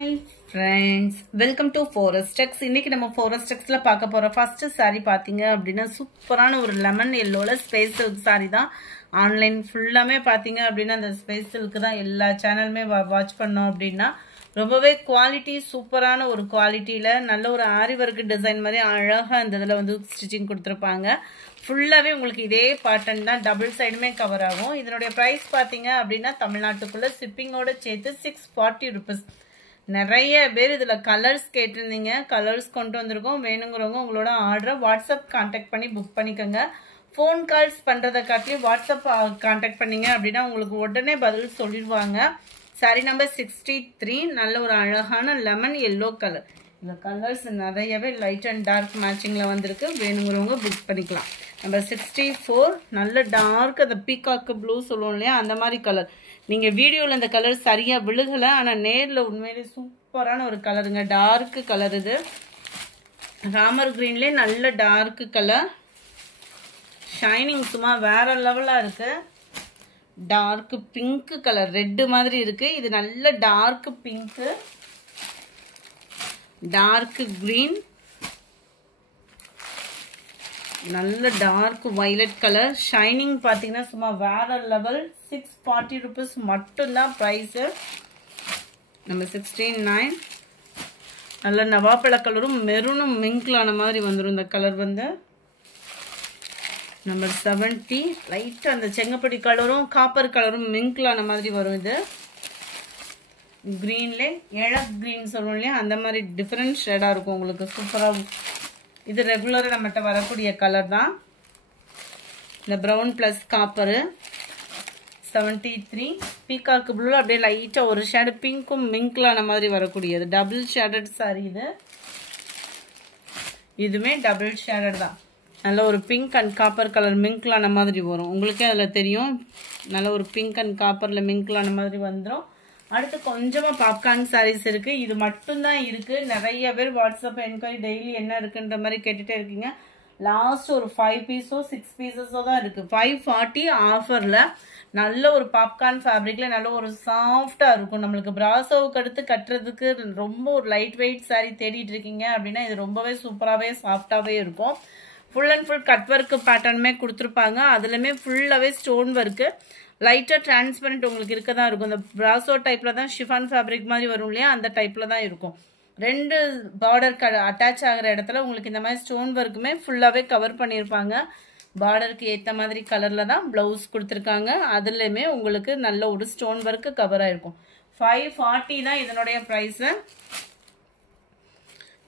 Hi friends, welcome to Forex. இன்னைக்கு நம்ம Forex.ல பார்க்க போற ஃபர்ஸ்ட் saree பாத்தீங்க அப்படினா சூப்பரான ஒரு லெமன் yellowல ஸ்பேஸ் silk saree தான். ஆன்லைன் ஃபுல்லாமே பாத்தீங்க அப்படினா அந்த ஸ்பேஸ் silk தான் எல்லா சேனலுமே வாட்ச் பண்ணோம் அப்படினா ரொம்பவே குவாலிட்டி சூப்பரான ஒரு குவாலிட்டில நல்ல ஒரு ஆரி வர்க் டிசைன் மாதிரி அழகா இந்த இதல வந்து ஸ்டிச்சிங் கொடுத்திருப்பாங்க. ஃபுல்லாவே உங்களுக்கு இதே பேட்டர்ன் தான் டபுள் சைடுமே கவர் ஆகும். இதனுடைய பிரைஸ் பாத்தீங்க அப்படினா தமிழ்நாட்டுக்குள்ள ஷிப்பிங்கோட சேர்த்து 640 rupees. நிறைய பேர் இதுல கலர்ஸ் கேட்டிருந்தீங்க. கலர்ஸ் கொண்டு வந்திருக்கோம். வேணுங்கிறவங்க உங்களோட ஆர்டரை வாட்ஸ்அப் கான்டாக்ட் பண்ணி புக் பண்ணிக்கோங்க. ஃபோன் கால்ஸ் பண்றதை காட்டிலும் வாட்ஸ்அப் கான்டாக்ட் பண்ணீங்க அப்படின்னா உங்களுக்கு உடனே பதில் சொல்லிடுவாங்க. சாரி நம்பர் 63 நல்ல ஒரு அழகான லெமன் எல்லோ கலர். இந்த கலர்ஸ் நிறையவே லைட் அண்ட் டார்க் மேட்சிங்ல வந்திருக்கு. வேணுங்கிறவங்க புக் பண்ணிக்கலாம். நம்பர் 64 நல்ல டார்க் அந்த பீகாக் ப்ளூ சொல்லுவோம் இல்லையா அந்த மாதிரி கலர். நீங்க வீடியோல இந்த கலர் சரியா விழுகல, ஆனா நேர்ல உண்மையிலே சூப்பரான ஒரு கலருங்க. டார்க் கலர் இது. ராமர் கிரீன்ல நல்ல டார்க் கலர். ஷைனிங் சும்மா வேற லெவலா இருக்கு. டார்க் பிங்க் கலர் ரெட் மாதிரி இருக்கு. இது நல்ல டார்க் பிங்க், டார்க் கிரீன், நல்ல டார்க் வயலட் கலர். ஷைனிங் பாத்தீங்கன்னா சும்மா வேற லெவல். 640 rupees மட்டும்தான் பிரைஸ். நம்பர் 69 நல்ல நவாப்பழ கலரும் மெரூனும் மிங்க்லான மாதிரி வந்துடும் இந்த கலர் வந்து. நம்பர் 70 லைட் அந்த செங்கப்படி கலரும் காப்பர் கலரும் மிங்க்லான மாதிரி வரும். இது கிரீன்ல எழக் கிரீன் சொல்லுவோம் இல்லையா அந்த மாதிரி டிஃபரெண்ட் ஷேடா இருக்கும் உங்களுக்கு. சூப்பரா இது ரெகுலரா நம்மகிட்ட வரக்கூடிய கலர் தான். இந்த brown plus copper. 73 peacock blue அப்படியே லைட்டா ஒரு ஷேடு பிங்க்கும் மிங்க்லான மாதிரி வரக்கூடியது. டபுள் ஷேடட் சாரி இது. இதுமே டபுள் ஷேடட் தான். நல்ல ஒரு பிங்க் அண்ட் காப்பர் கலர் மிங்க்லான மாதிரி வரும். உங்களுக்கே அதுல தெரியும். நல்ல ஒரு பிங்க் அண்ட் காப்பர்ல மிங்க்லான மாதிரி வந்துடும். அடுத்து கொஞ்சமா பாப்கார்ன் சாரீஸ் இருக்கு. இது மட்டும்தான் இருக்கு. நிறைய பேர் வாட்ஸ்அப் என்கொயரி டெய்லி என்ன இருக்குன்ற மாதிரி கேட்டுட்டே இருக்கீங்க. லாஸ்ட் ஒரு 5 பீஸோ 6 பீசஸோ தான் இருக்கு. 540 ஆஃபர்ல நல்ல ஒரு பாப்கார்ன் ஃபேப்ரிக்ல நல்ல ஒரு சாஃப்டா இருக்கும். நம்மளுக்கு பிராசோவுக்கு அடுத்து கட்டுறதுக்கு ரொம்ப ஒரு லைட் வெயிட் சாரி தேடிட்டு இருக்கீங்க அப்படின்னா இது ரொம்பவே சூப்பராகவே சாஃப்டாகவே இருக்கும். Full and full cut work பேட்டர்னுமே கொடுத்துருப்பாங்க. அதுலயுமே ஃபுல்லாகவே ஸ்டோன் ஒர்க்கு லைட்டா டிரான்ஸ்பரண்ட் உங்களுக்கு இருக்க தான் இருக்கும். இந்த பிராசோ டைப்ல தான் ஷிஃபான் ஃபேப்ரிக் மாதிரி வரும் இல்லையா அந்த டைப்ல தான் இருக்கும். ரெண்டு பார்டர் அட்டாச் ஆகிற இடத்துல உங்களுக்கு இந்த மாதிரி ஸ்டோன் ஒர்க்குமே ஃபுல்லாவே கவர் பண்ணியிருப்பாங்க. பார்டருக்கு ஏற்ற மாதிரி கலர்ல தான் பிளவுஸ் கொடுத்துருக்காங்க. அதுலயுமே உங்களுக்கு நல்ல ஒரு ஸ்டோன் ஒர்க்கு கவர் ஆயிருக்கும். 540 தான் இதனுடைய பிரைஸ்.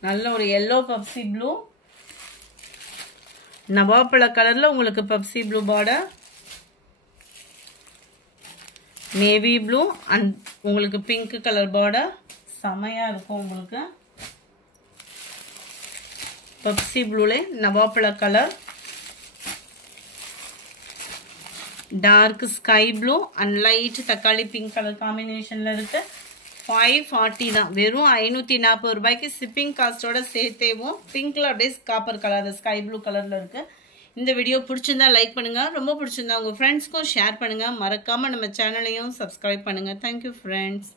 நல்ல ஒரு எல்லோ பப்சி ப்ளூ, நவாப்பழ கலர்ல உங்களுக்கு Pepsi blue border, navy blue and உங்களுக்கு பிங்க் கலர் பார்டர் செமையா இருக்கும். உங்களுக்கு பப்சி ப்ளூல நவாப்பழ colour, dark sky blue and light தக்காளி பிங்க் கலர் காம்பினேஷன்ல இருக்கு. 540 தான். வெறும் 540 ரூபாய்க்கு ஷிப்பிங் காஸ்டோட சேர்த்தேவும் பிங்க்ல அப்படியே காப்பர் கலர் ஸ்கை ப்ளூ கலர்ல இருக்கு. இந்த வீடியோ பிடிச்சிருந்தா லைக் பண்ணுங்க. ரொம்ப பிடிச்சிருந்தா உங்க ஃப்ரெண்ட்ஸ்க்கும் ஷேர் பண்ணுங்க. மறக்காம நம்ம சேனலையும் சப்ஸ்கிரைப் பண்ணுங்க. Thank you friends.